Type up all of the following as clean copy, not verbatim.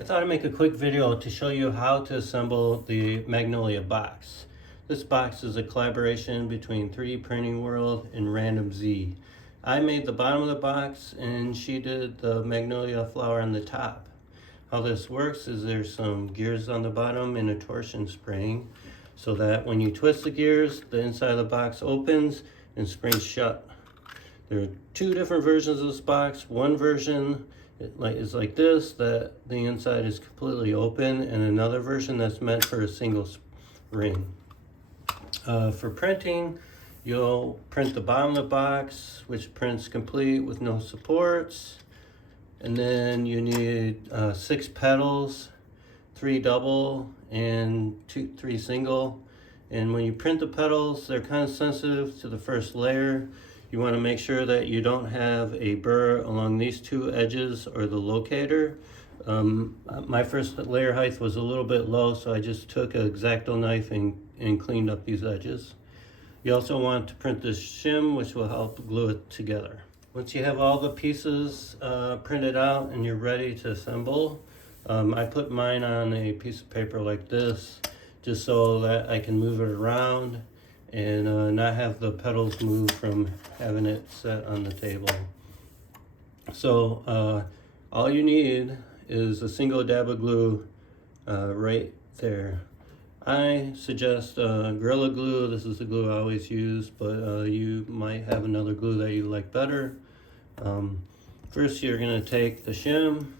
I thought I'd make a quick video to show you how to assemble the Magnolia box. This box is a collaboration between 3D Printing World and RandomizY. I made the bottom of the box and she did the magnolia flower on the top. How this works is there's some gears on the bottom and a torsion spring so that when you twist the gears, the inside of the box opens and springs shut. There are two different versions of this box. One version is like this, that the inside is completely open, and another version that's meant for a single ring. For printing, you'll print the bottom of the box, which prints complete with no supports. And then you need 6 petals, 3 double and 3 single. And when you print the petals, they're kind of sensitive to the first layer. You want to make sure that you don't have a burr along these 2 edges or the locator. My first layer height was a little bit low, so I just took an X-Acto knife and cleaned up these edges. You also want to print this shim, which will help glue it together. Once you have all the pieces printed out and you're ready to assemble, I put mine on a piece of paper like this, just so that I can move it around and not have the petals move from having it set on the table. So all you need is a single dab of glue right there. I suggest Gorilla Glue. This is the glue I always use, but you might have another glue that you like better. First, you're going to take the shim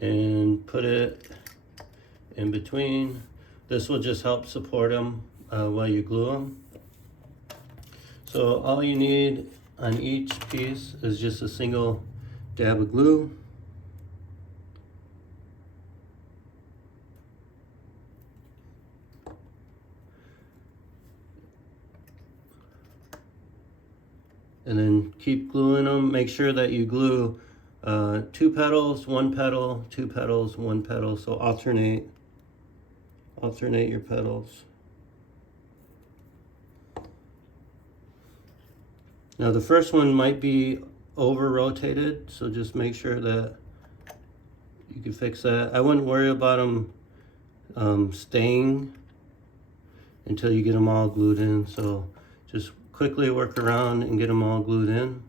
and put it in between. This will just help support them while you glue them. So all you need on each piece is just a single dab of glue. And then keep gluing them. Make sure that you glue 2 petals, 1 petal, 2 petals, 1 petal. So alternate your petals. Now the first one might be over rotated, so just make sure that you can fix that. I wouldn't worry about them staying until you get them all glued in. So just quickly work around and get them all glued in.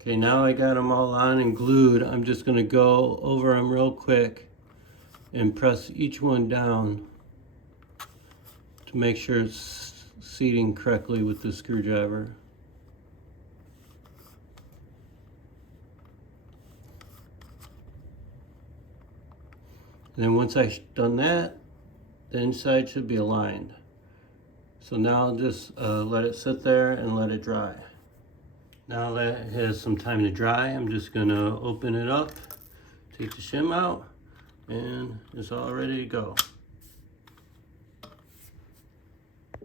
Okay, now I got them all on and glued. I'm just going to go over them real quick and press each one down to make sure it's seating correctly with the screwdriver. And then once I've done that, the inside should be aligned. So now I'll just let it sit there and let it dry. Now that it has some time to dry, I'm just going to open it up, take the shim out, and it's all ready to go.